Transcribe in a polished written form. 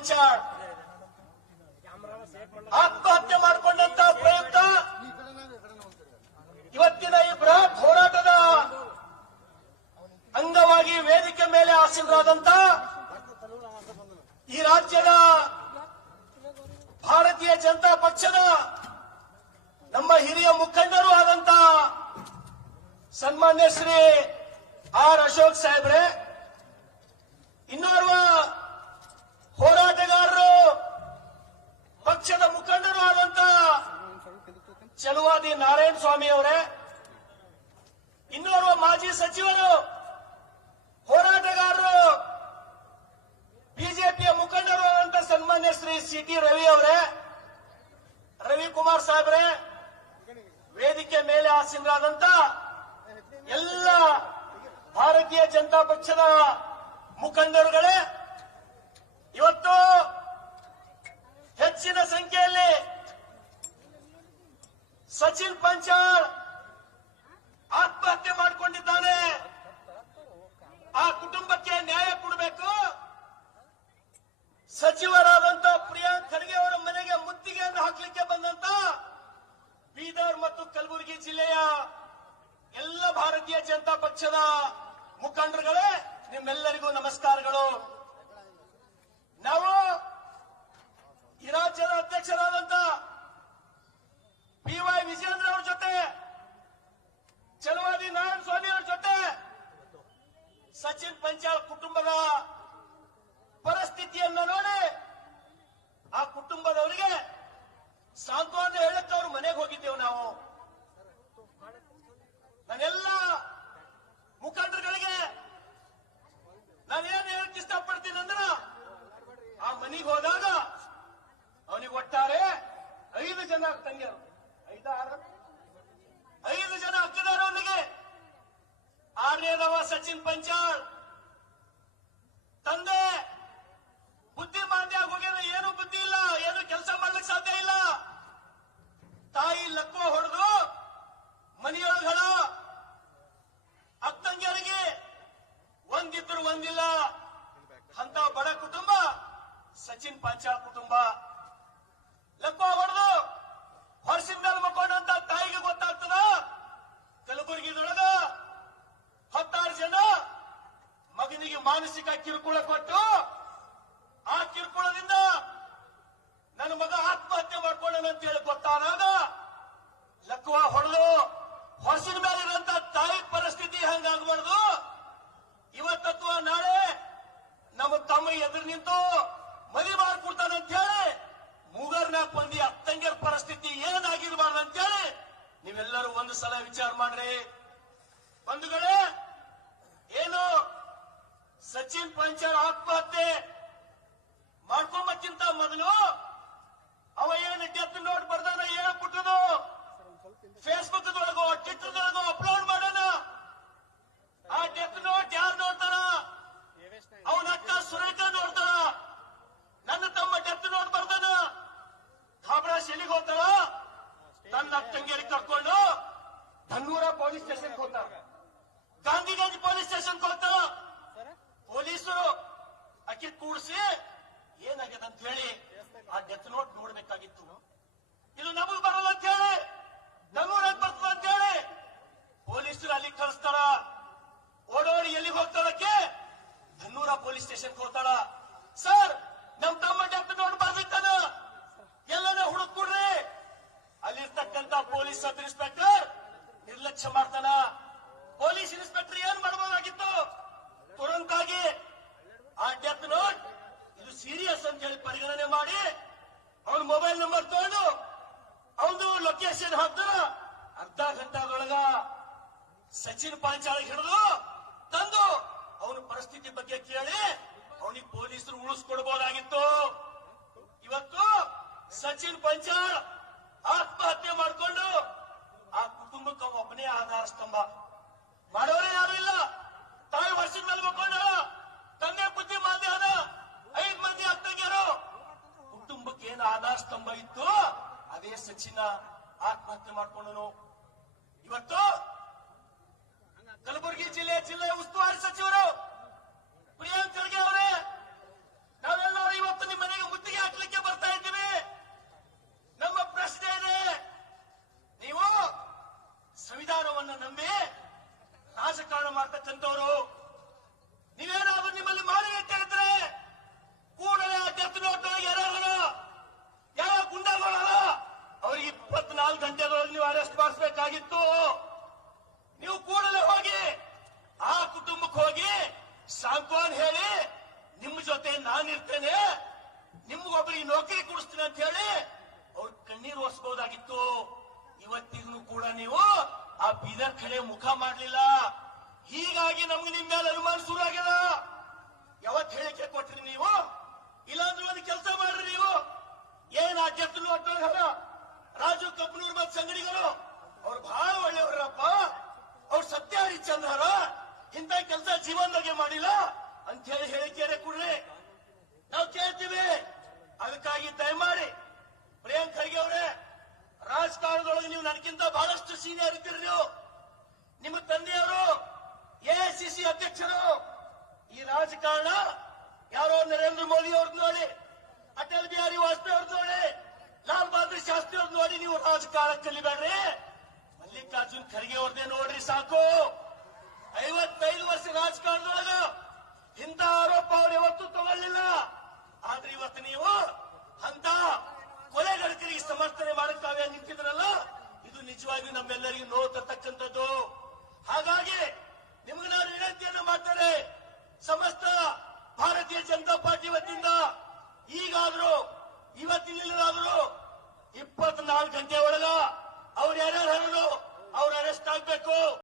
ಪಂಚಾಳ್ ಆತ್ಮಹತ್ಯೆ ಮಾಡಿಕೊಂಡಂತ ಪ್ರಯುಕ್ತ ಇವತ್ತಿನ ಈ ಬೃಹತ್ ಹೋರಾಟದ ಅಂಗವಾಗಿ ವೇದಿಕೆ ಮೇಲೆ ಆಸೀನರಾದಂತ ಈ ರಾಜ್ಯದ ಭಾರತೀಯ ಜನತಾ ಪಕ್ಷದ ನಮ್ಮ ಹಿರಿಯ ಮುಖಂಡರು ಆದಂತ ಸನ್ಮಾನ್ಯ ಶ್ರೀ ಆರ್ ಅಶೋಕ್ ಸಾಹೇಬ್ರೆ, ಇನ್ನೋರ್ವ ಹೋರಾಟಗಾರರು ಪಕ್ಷದ ಮುಖಂಡರು ಆದಂತ ಚಲುವಾದಿ ನಾರಾಯಣ ಸ್ವಾಮಿ ಅವರೇ, ಇನ್ನೋರ್ವ ಮಾಜಿ ಸಚಿವರು ಹೋರಾಟಗಾರರು ಬಿಜೆಪಿಯ ಮುಖಂಡರು ಆದಂತ ಸನ್ಮಾನ್ಯ ಶ್ರೀ ಸಿಟಿ ರವಿ ಅವರೇ, ರವಿಕುಮಾರ್ ಸಾಹೇಬ್ರೆ, ವೇದಿಕೆ ಮೇಲೆ ಆಸೀನರಾದಂತ ಎಲ್ಲ ಭಾರತೀಯ ಜನತಾ ಪಕ್ಷದ ಮುಖಂಡರುಗಳೇ, ಇವತ್ತು ಹೆಚ್ಚಿನ ಸಂಖ್ಯೆಯಲ್ಲಿ ಸಚಿನ್ ಪಂಚಾಳ್ ಆತ್ಮಹತ್ಯೆ ಮಾಡಿಕೊಂಡಿದ್ದಾನೆ. ಆ ಕುಟುಂಬಕ್ಕೆ ನ್ಯಾಯ ಕೊಡಬೇಕು. ಸಚಿವರಾದಂತ ಪ್ರಿಯಾಂಕ್ ಖರ್ಗೆ ಅವರ ಮನೆಗೆ ಮುತ್ತಿಗೆಯನ್ನು ಹಾಕಲಿಕ್ಕೆ ಬಂದಂತ ಬೀದರ್ ಮತ್ತು ಕಲಬುರಗಿ ಜಿಲ್ಲೆಯ ಎಲ್ಲ ಭಾರತೀಯ ಜನತಾ ಪಕ್ಷದ ಮುಖಂಡರುಗಳೇ, ನಿಮ್ಮೆಲ್ಲರಿಗೂ ನಮಸ್ಕಾರಗಳು. ನಾವು ಈ ರಾಜ್ಯದ ಅಧ್ಯಕ್ಷರಾದಂತ PY ವಿಜೇಂದ್ರ ಅವರ ಜೊತೆ, ಚಲವಾದಿ ನಾರಾಯಣ ಸ್ವಾಮಿ ಅವರ ಜೊತೆ ಸಚಿನ್ ಪಂಚಾಳ್ ಕುಟುಂಬದ ಪರಿಸ್ಥಿತಿಯನ್ನು ನೋಡಿ ಆ ಕುಟುಂಬದವರಿಗೆ ಸಾಂತ್ವನ ಹೇಳಕ್ಕೆ ಅವ್ರ ಮನೆಗೆ ಹೋಗಿದ್ದೇವೆ. ನಾವು ನಾನೆಲ್ಲ ಮುಖಂಡರುಗಳಿಗೆ ನಾನೇನು ಹೇಳಕ್ ಇಷ್ಟಪಡ್ತೀನಿ ಅಂದ್ರೆ, ಆ ಮನೆಗೆ ಹೋದಾಗ ಅವನಿಗೆ ಒಟ್ಟಾರೆ 5 ಜನ ತಂಗಿಯರು, 5 ಜನ ಅಕ್ಕದಾರ ಅವನಿಗೆ. 6ನೇದವ ಸಚಿನ್ ಪಂಚಾಳ್ ತಂದೆ ಬುದ್ಧಿಮಾಂದ್ಯ ಹೋಗ್ಯಾರ, ಏನು ಬುದ್ಧಿ ಇಲ್ಲ, ಏನು ಕೆಲಸ ಮಾಡ್ಲಿಕ್ಕೆ ಸಾಧ್ಯ ಇಲ್ಲ. ತಾಯಿ ಲಕ್ಕೋ ಹೊಡೆದು ಮನೆಯೊಳಗಳ ಅಕ್ಕಂಗಿಯರಿಗೆ ಒಂದಿದ್ರು ಒಂದಿಲ್ಲ ಅಂತ ಬಡ ಕುಟುಂಬ ಸಚಿನ್ ಪಂಚಾಳ್ ಕುಟುಂಬ. ಲಕ್ಕೋ ಹೊಡೆದು ಹೊರಸಿನ ಮೇಲೆ ಮಕ್ಕೊಂಡಂತ ತಾಯಿಗೆ ಗೊತ್ತಾಗ್ತದ. ಕಲಬುರಗಿದೊಳಗ 16 ಜನ ಮಗನಿಗೆ ಮಾನಸಿಕ ಕಿರುಕುಳ ಕೊಟ್ಟು, ಆ ಕಿರುಕುಳದಿಂದ ನನ್ನ ಮಗ ಆತ್ಮಹತ್ಯೆ ಮಾಡ್ಕೊಂಡನ ಅಂತ ಹೇಳಿ ಗೊತ್ತಾದಾಗ ಲಕ್ವ ಹೊಡೆದು ಹೊರಸಿನ ಮೇಲೆ ಇರುವಂತ ತಾಯಿ ಪರಿಸ್ಥಿತಿ ಹಂಗಾಗಬಾರ್ದು. ಇವತ್ತತ್ವ ನಾಳೆ ನಮ್ಮ ತಮ್ಮ ಎದುರು ನಿಂತು ಮದುವೆ ಮಾಡ್ಕೊಡ್ತಾನೆ ಅಂತ ಹೇಳಿ ಮೂಗರ್ನಾಗ ಬಂದಿ ಅತ್ತಂಗಿಯರ ಪರಿಸ್ಥಿತಿ ಏನಾಗಿರ್ಬಾರ್ದು ಅಂತ ಹೇಳಿ ನೀವೆಲ್ಲರೂ ಒಂದು ಸಲ ವಿಚಾರ ಮಾಡ್ರಿ. ಬಂಧುಗಳೇ, ಏನು ಸಚಿನ್ ಪಂಚಾಳ್ ಆತ್ಮಹತ್ಯೆ ಮಾಡ್ಕೊಂಬಕ್ಕಿಂತ ಮೊದಲು ಅವ ಏನು ಡೆತ್ ನೋಟ್ ಬರ್ದಾನ, ಏನು ಪುಟ್ಟದು ಫೇಸ್ಬುಕ್ ದೊಳಗೋ ಟ್ವಿಟರ್ ದೊಳಗೋ ಅಪ್ಲೋಡ್ ಮಾಡೋಣ. ಆ ಡೆತ್ ನೋಟ್ ಯಾರು ನೋಡ್ತಾರ? ಅವನ ಅಕ್ಕ ಸುರೇಖಾ ನೋಡ್ತಾರ. ನನ್ನ ತಮ್ಮ ಡೆತ್ ನೋಟ್ ಬರ್ದಾನ, ಖಾಬ್ರಾ ಶೆಲಿಗೆ ಹೋಗ್ತಾಳ, ತನ್ನ ಅಕ್ಕಂಗಿಯರಿಗೆ ಕರ್ಕೊಂಡು ಧನ್ನೂರ ಪೊಲೀಸ್ ಸ್ಟೇಷನ್ ಹೋಗ್ತಾರ, ಗಾಂಧಿಗಂಜ್ ಪೊಲೀಸ್ ಸ್ಟೇಷನ್ ಹೋಗ್ತಾರ. ಪೊಲೀಸರು ಅಕ್ಕಿ ಕೂಡಿಸಿ ಏನಾಗ್ಯದ ಅಂತ ಹೇಳಿ ಆ ಡೆತ್ ನೋಟ್ ನೋಡ್ಬೇಕಾಗಿತ್ತು. ಇದು ನಮಗ್ ಬರಲ್ಲ ಅಂತ ಹೇಳಿ, ನಮ್ಮೂರಾಗ ಬರ್ತದ ಅಂತ ಹೇಳಿ ಪೊಲೀಸರು ಅಲ್ಲಿ ಕಳಿಸ್ತಾರ. ಓಡೋಡಿ ಎಲ್ಲಿಗೆ ಹೋಗ್ತಾಳಕ್ಕೆ? ಧನ್ನೂರ ಪೊಲೀಸ್ ಸ್ಟೇಷನ್ ಹೋಗ್ತಾಳ. ಸರ್, ನಮ್ ತಮ್ಮ ಡೆತ್ ನೋಟ್ ಬರ್ದಿತ್ತಾನ, ಎಲ್ಲನ ಹುಡುಕ್ ಕೊಡ್ರಿ. ಅಲ್ಲಿರ್ತಕ್ಕಂತ ಪೊಲೀಸ್ ಸಬ್ ಇನ್ಸ್ಪೆಕ್ಟರ್ ನಿರ್ಲಕ್ಷ್ಯ ಮಾಡ್ತಾನ. ಪೊಲೀಸ್ ಇನ್ಸ್ಪೆಕ್ಟರ್ ಏನ್ ಮಾಡಬಹುದಾಗಿತ್ತು? ತುರಂತಾಗಿ ಆ ಡೆತ್ ನೋಟ್ ಇದು ಸೀರಿಯಸ್ ಅಂತ ಹೇಳಿ ಪರಿಗಣನೆ ಮಾಡಿ ಅವನ ಮೊಬೈಲ್ ನಂಬರ್ ತಗೊಂಡು ಅವನು ಲೊಕೇಶನ್ ಹಾಕ್ತಾರ. ಅರ್ಧ ಗಂಟೆದೊಳಗ ಸಚಿನ್ ಪಂಚಾಳ್ ಹಿಡಿದು ತಂದು ಅವನ ಪರಿಸ್ಥಿತಿ ಬಗ್ಗೆ ಕೇಳಿ ಅವನಿಗೆ ಪೊಲೀಸರು ಉಳಿಸ್ಕೊಡ್ಬಹುದಾಗಿತ್ತು. ಇವತ್ತು ಸಚಿನ್ ಪಂಚಾಳ್ ಆತ್ಮಹತ್ಯೆ ಮಾಡಿಕೊಂಡು ಆ ಕುಟುಂಬಕ್ಕೆ ಒಬ್ಬನೇ ಆಧಾರ ಸ್ತಂಭ. ಮಾಡೋರೇ ಯಾರು ಇಲ್ಲ. ತಾಯಿ ವರ್ಷದ ಮೇಲೆ ಮಕ್ಕೊಂಡಾಳ, ತಂದೆ ಬುದ್ಧಿ ಮಾಧ್ಯಾನ, 5 ಮಂದಿ ಅತ್ತಂಗಿಯರು. ಕುಟುಂಬಕ್ಕೆ ಏನು ಆಧಾರ ಸ್ತಂಭ ಇತ್ತು, ಅದೇ ಸಚಿನ ಆತ್ಮಹತ್ಯೆ ಮಾಡ್ಕೊಂಡನು. ಇವತ್ತು ಕಲಬುರಗಿ ಜಿಲ್ಲೆಯ ಉಸ್ತುವಾರಿ ಸಚಿವರು ಪ್ರಿಯಾಂಕ್ ಖರ್ಗೆ ಅವರೇ, ನಾವೆಲ್ಲರೂ ಇವತ್ತು ನಿಮ್ಮ ಮನೆಗೆ ಅಧಿಕಾರವನ್ನು ನಂಬಿ ರಾಜಕಾರಣ ಮಾಡ್ತಕ್ಕಂಥವ್ರು. ನೀವೇನಾದ್ರೂ ನಿಮ್ಮಲ್ಲಿ ಮಾನವೀಯತೆ ಇದ್ರೆ ಕೂಡಲೇ ಆ ಡೆತ್ ನೋಟ್ ಯಾರು ಯಾವ ಗುಂಡಾಗಳಲ್ಲ ಅವ್ರಿಗೆ 24 ಗಂಟೆದೊಳಗೆ ನೀವು ಅರೆಸ್ಟ್ ಮಾಡಿಸಬೇಕಾಗಿತ್ತು. ನೀವು ಕೂಡಲೇ ಹೋಗಿ ಆ ಕುಟುಂಬಕ್ಕೆ ಹೋಗಿ ಸಾಂತ್ವನ ಹೇಳಿ ನಿಮ್ಮ ಜೊತೆ ನಾನಿರ್ತೇನೆ, ನಿಮ್ಗೊಬ್ಬರಿಗೆ ನೌಕರಿ ಕೊಡಿಸ್ತೀನಿ ಅಂತ ಹೇಳಿ ಅವ್ರ ಕಣ್ಣೀರು ಒರೆಸಬಹುದಾಗಿತ್ತು. ಇವತ್ತಿಗೂ ಕೂಡ ನೀವು ಆ ಬೀದರ್ ಕಡೆ ಮುಖ ಮಾಡಲಿಲ್ಲ. ಹೀಗಾಗಿ ನಮ್ಗೆ ನಿಮ್ ಮೇಲೆ ಅನುಮಾನ ಶುರು ಆಗ್ಯದ. ಯಾವತ್ ಹೇಳಿಕೆ ಕೊಟ್ರಿ ನೀವು? ಇಲ್ಲಾಂದ್ರೆ ಒಂದು ಕೆಲಸ ಮಾಡ್ರಿ ನೀವು. ಏನ್ ಆ ಡೆತ್ ನೋಟ್ ರಾಜು ಕಬ್ನೂರ್ ಮತ್ತು ಸಂಗಡಿಗರು ಅವ್ರು ಬಹಳ ಒಳ್ಳೆಯವ್ರಪ್ಪ, ಅವ್ರು ಸತ್ಯ ಹರಿಚಂದ್ರ ಇಂಥ ಕೆಲಸ ಜೀವನದಾಗೆ ಮಾಡಿಲ್ಲ ಅಂತ ಹೇಳಿ ಹೇಳಿಕೆರೆ ಕೊಡ್ರಿ, ನಾವು ಕೇಳ್ತೀವಿ. ಅದಕ್ಕಾಗಿ ದಯಮಾಡಿ ಪ್ರಿಯಾಂಕ್ ಖರ್ಗೆ ಅವರೇ, ರಾಜಕಾರಣದೊಳಗೆ ನೀವು ನನಗಿಂತ ಬಹಳಷ್ಟು ಸೀನಿಯರ್ ಇದ್ದೀರಿ. ನೀವು ನಿಮ್ಮ ತಂದೆಯವರು ಎಐಸಿಸಿ ಅಧ್ಯಕ್ಷರು. ಈ ರಾಜಕಾರಣ ಯಾರೋ ನರೇಂದ್ರ ಮೋದಿ ಅವ್ರದ್ದು ನೋಡಿ, ಅಟಲ್ ಬಿಹಾರಿ ವಾಜಪೇಯಿ ಅವ್ರದ್ದು ನೋಡಿ, ಲಾಲ್ ಬಹದ್ದೂರ್ ಶಾಸ್ತ್ರಿ ಅವ್ರದ್ದು ನೋಡಿ ನೀವು ರಾಜಕಾರಣ ಕಲಿಬೇಡ್ರಿ. ಮಲ್ಲಿಕಾರ್ಜುನ್ ಖರ್ಗೆ ಅವ್ರದ್ದೇ ನೋಡ್ರಿ ಸಾಕು. 55 ವರ್ಷ ರಾಜಕಾರಣದೊಳಗ ಇಂಥ ಆರೋಪ ಅವ್ರು ಯಾವತ್ತೂ ತಗೊಳ್ಳಿಲ್ಲ. ಆದ್ರೆ ಇವತ್ತು ನೀವು ಅಂತ ಕೊಲೆಗಡಕರಿಗೆ ಸಮರ್ಥನೆ ಮಾಡಕ್ಕಾಗ ನಿಂತಿದ್ರಲ್ಲ, ಇದು ನಿಜವಾಗಿಯೂ ನಮ್ಮೆಲ್ಲರಿಗೂ ನೋವು ತರ್ತಕ್ಕಂಥದ್ದು. ಹಾಗಾಗಿ ನಿಮ್ಗೆ ನಾನು ವಿನಂತಿಯನ್ನು ಮಾಡ್ತಾರೆ, ಸಮಸ್ತ ಭಾರತೀಯ ಜನತಾ ಪಾರ್ಟಿ ವತಿಯಿಂದ ಈಗಾದ್ರೂ ಇವತ್ತಿನಿಂದಾದ್ರೂ 24 ಗಂಟೆ ಒಳಗ ಅವ್ರು ಯಾರ್ಯಾರು ಅವ್ರು ಅರೆಸ್ಟ್ ಆಗ್ಬೇಕು.